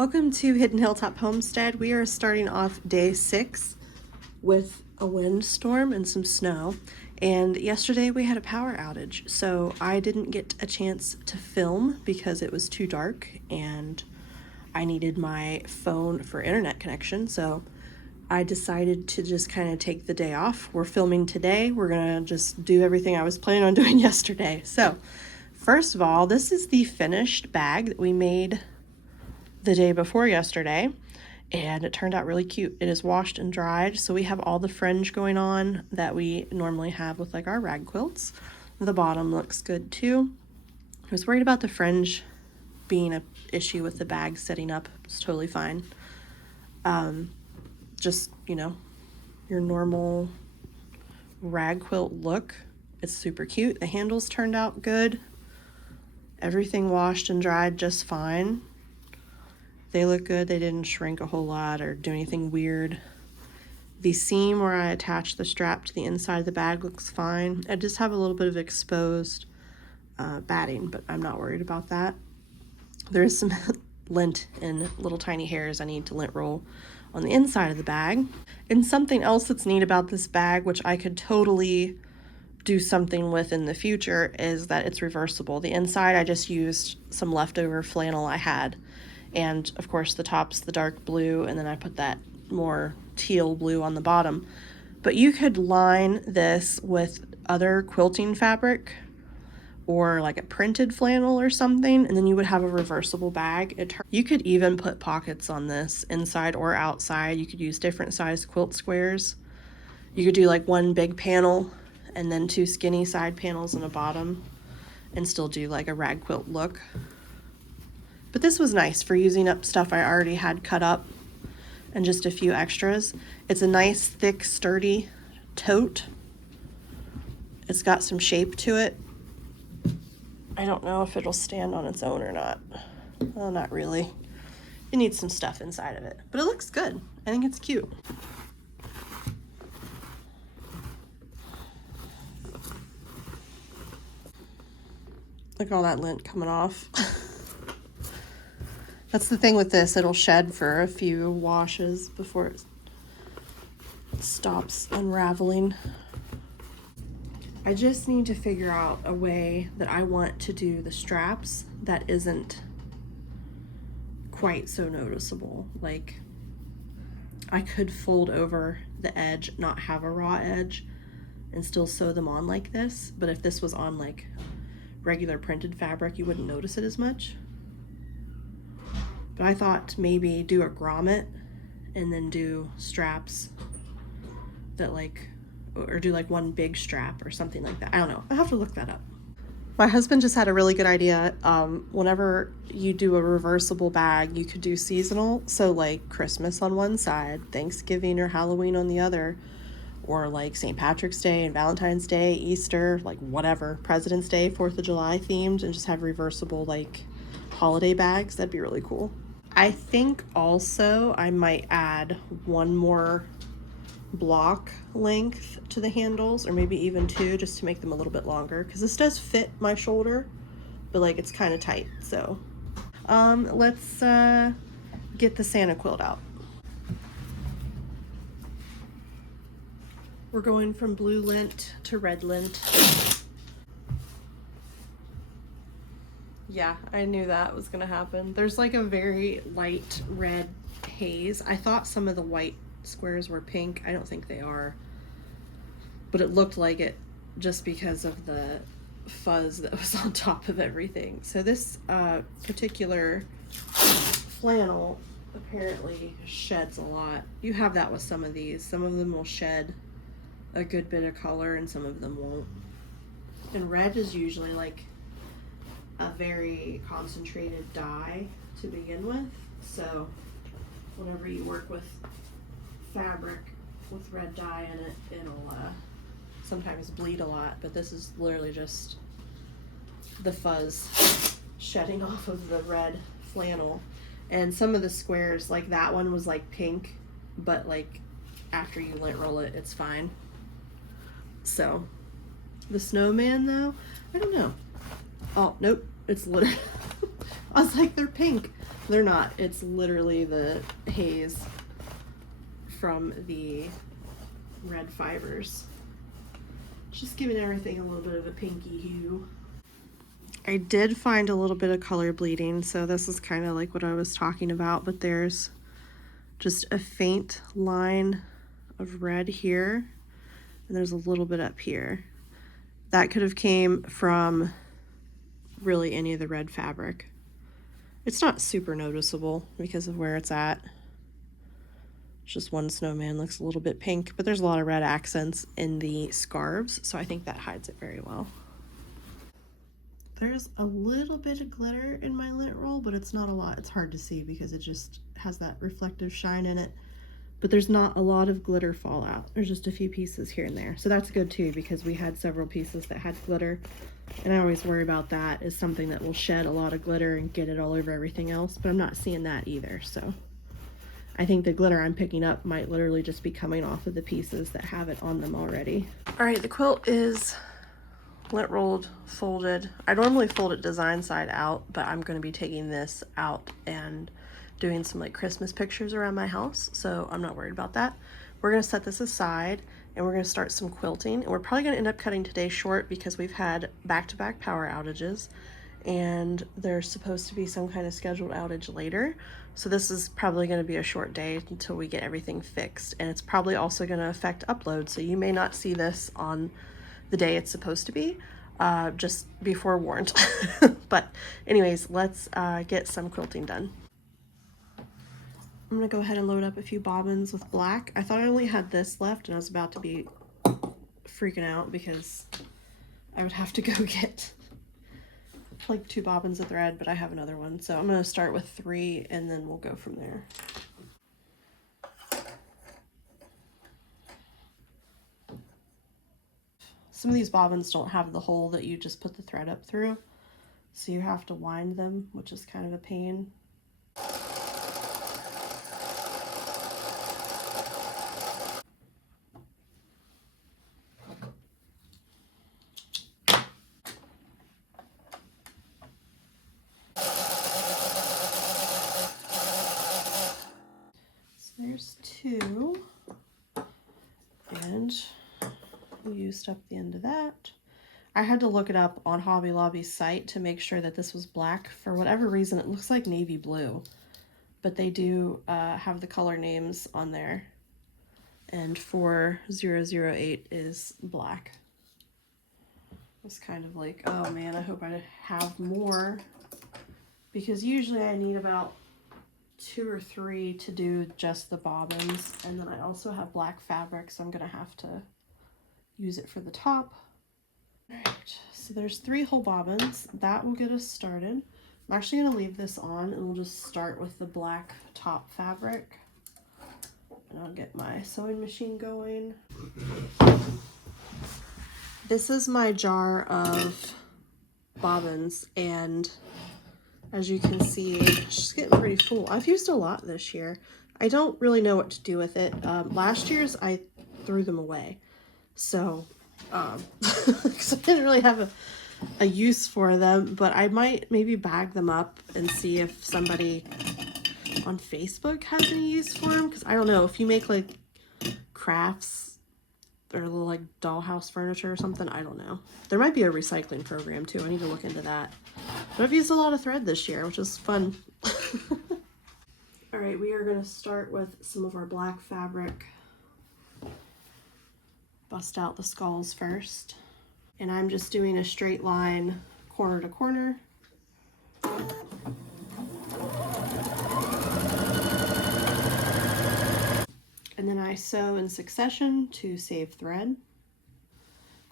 Welcome to Hidden Hilltop Homestead. We are starting off day 6 with a windstorm and some snow. And yesterday we had a power outage, so I didn't get a chance to film because it was too dark and I needed my phone for internet connection. So I decided to just kind of take the day off. We're filming today. We're gonna just do everything I was planning on doing yesterday. So first of all, this is the finished bag that we made the day before yesterday, and it turned out really cute. It is washed and dried, so we have all the fringe going on that we normally have with like our rag quilts. The bottom looks good too. I was worried about the fringe being an issue with the bag setting up. It's totally fine. Just, you know, your normal rag quilt look. It's super cute. The handles turned out good. Everything washed and dried just fine. They look good. They didn't shrink a whole lot or do anything weird. The seam where I attached the strap to the inside of the bag looks fine. I just have a little bit of exposed batting, but I'm not worried about that. There is some lint and little tiny hairs I need to lint roll on the inside of the bag. And something else that's neat about this bag, which I could totally do something with in the future, is that it's reversible. The inside, I just used some leftover flannel I had. And of course the top's the dark blue, and then I put that more teal blue on the bottom. But you could line this with other quilting fabric or like a printed flannel or something, and then you would have a reversible bag. You could even put pockets on this inside or outside. You could use different size quilt squares. You could do like one big panel and then 2 skinny side panels and a bottom and still do like a rag quilt look. But this was nice for using up stuff I already had cut up and just a few extras. It's a nice, thick, sturdy tote. It's got some shape to it. I don't know if it'll stand on its own or not. Well, not really. It needs some stuff inside of it, but it looks good. I think it's cute. Look at all that lint coming off. That's the thing with this, it'll shed for a few washes before it stops unraveling. I just need to figure out a way that I want to do the straps that isn't quite so noticeable. Like, I could fold over the edge, not have a raw edge, and still sew them on like this, but if this was on like regular printed fabric, you wouldn't notice it as much. But I thought maybe do a grommet and then do straps that like, or do like one big strap or something like that. I don't know. I have to look that up. My husband just had a really good idea. Whenever you do a reversible bag, you could do seasonal. So like Christmas on one side, Thanksgiving or Halloween on the other, or like St. Patrick's Day and Valentine's Day, Easter, like whatever, President's Day, 4th of July themed, and just have reversible like holiday bags. That'd be really cool. I think also I might add one more block length to the handles, or maybe even 2, just to make them a little bit longer, because this does fit my shoulder, but like it's kind of tight. So let's get the Santa quilt out. We're going from blue lint to red lint. Yeah, I knew that was gonna happen. There's like a very light red haze. I thought some of the white squares were pink. I don't think they are, but it looked like it just because of the fuzz that was on top of everything. So this particular flannel apparently sheds a lot. You have that with some of these. Some of them will shed a good bit of color and some of them won't. And red is usually like a very concentrated dye to begin with, so whenever you work with fabric with red dye in it, it'll sometimes bleed a lot, but this is literally just the fuzz shedding off of the red flannel. And some of the squares, like that one was like pink, but like after you lint roll it, it's fine. So the snowman though, I don't know. Oh, nope, it's lit. I was like, they're pink. they're not. It's literally the haze from the red fibers. Just giving everything a little bit of a pinky hue. I did find a little bit of color bleeding, so this is kind of like what I was talking about, but there's just a faint line of red here, and there's a little bit up here. That could have came from really any of the red fabric. It's not super noticeable because of where it's at. Just one snowman looks a little bit pink, but there's a lot of red accents in the scarves, so I think that hides it very well. There's a little bit of glitter in my lint roll, but it's not a lot. It's hard to see because it just has that reflective shine in it. But there's not a lot of glitter fallout. There's just a few pieces here and there. So that's good too, because we had several pieces that had glitter. And I always worry about that as something that will shed a lot of glitter and get it all over everything else, but I'm not seeing that either. So I think the glitter I'm picking up might literally just be coming off of the pieces that have it on them already. All right, the quilt is lint rolled, folded. I normally fold it design side out, but I'm going to be taking this out and doing some like Christmas pictures around my house, so I'm not worried about that. We're going to set this aside and we're going to start some quilting, and we're probably going to end up cutting today short because we've had back-to-back power outages and there's supposed to be some kind of scheduled outage later, so this is probably going to be a short day until we get everything fixed, and it's probably also going to affect upload, so you may not see this on the day it's supposed to be. Just be forewarned. But anyways, let's get some quilting done. I'm gonna go ahead and load up a few bobbins with black. I thought I only had this left and I was about to be freaking out because I would have to go get like 2 bobbins of thread, but I have another one. So I'm gonna start with 3 and then we'll go from there. Some of these bobbins don't have the hole that you just put the thread up through, so you have to wind them, which is kind of a pain. So there's 2, and we used up the end of that. I had to look it up on Hobby Lobby's site to make sure that this was black. For whatever reason, it looks like navy blue, but they do have the color names on there. And 4008 is black. It's kind of like, oh man, I hope I have more, because usually I need about 2 or 3 to do just the bobbins, and then I also have black fabric, so I'm gonna have to use it for the top. All right, so there's 3 whole bobbins. That will get us started. I'm actually gonna leave this on and we'll just start with the black top fabric. And I'll get my sewing machine going. This is my jar of bobbins, and as you can see, it's just getting pretty full. I've used a lot this year. I don't really know what to do with it. Last year's I threw them away, so because I didn't really have a use for them, but I might maybe bag them up and see if somebody on Facebook has any use for them, because I don't know, if you make like crafts or little like dollhouse furniture or something, I don't know. There might be a recycling program too. I need to look into that. But I've used a lot of thread this year, which is fun. All right, we are going to start with some of our black fabric. Bust out the skulls first. And I'm just doing a straight line corner to corner. And then I sew in succession to save thread.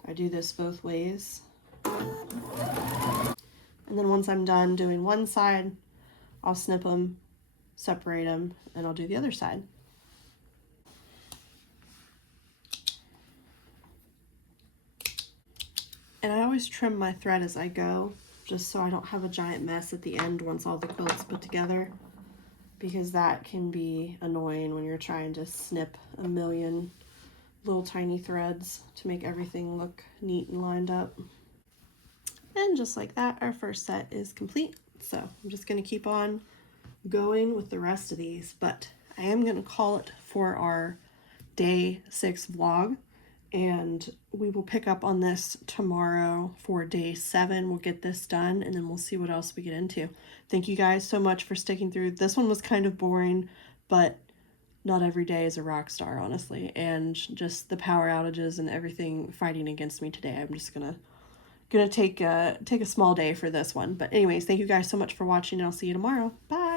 I do this both ways. And then once I'm done doing one side, I'll snip them, separate them, and I'll do the other side. And I always trim my thread as I go, just so I don't have a giant mess at the end once all the quilt's put together, because that can be annoying when you're trying to snip a million little tiny threads to make everything look neat and lined up. And just like that, our first set is complete. So I'm just going to keep on going with the rest of these, but I am going to call it for our day 6 vlog, and we will pick up on this tomorrow for day 7. We'll get this done, and then we'll see what else we get into. Thank you guys so much for sticking through. This one was kind of boring, but not every day is a rock star, honestly, and just the power outages and everything fighting against me today. I'm just gonna take a small day for this one. But anyways, thank you guys so much for watching, and I'll see you tomorrow. Bye.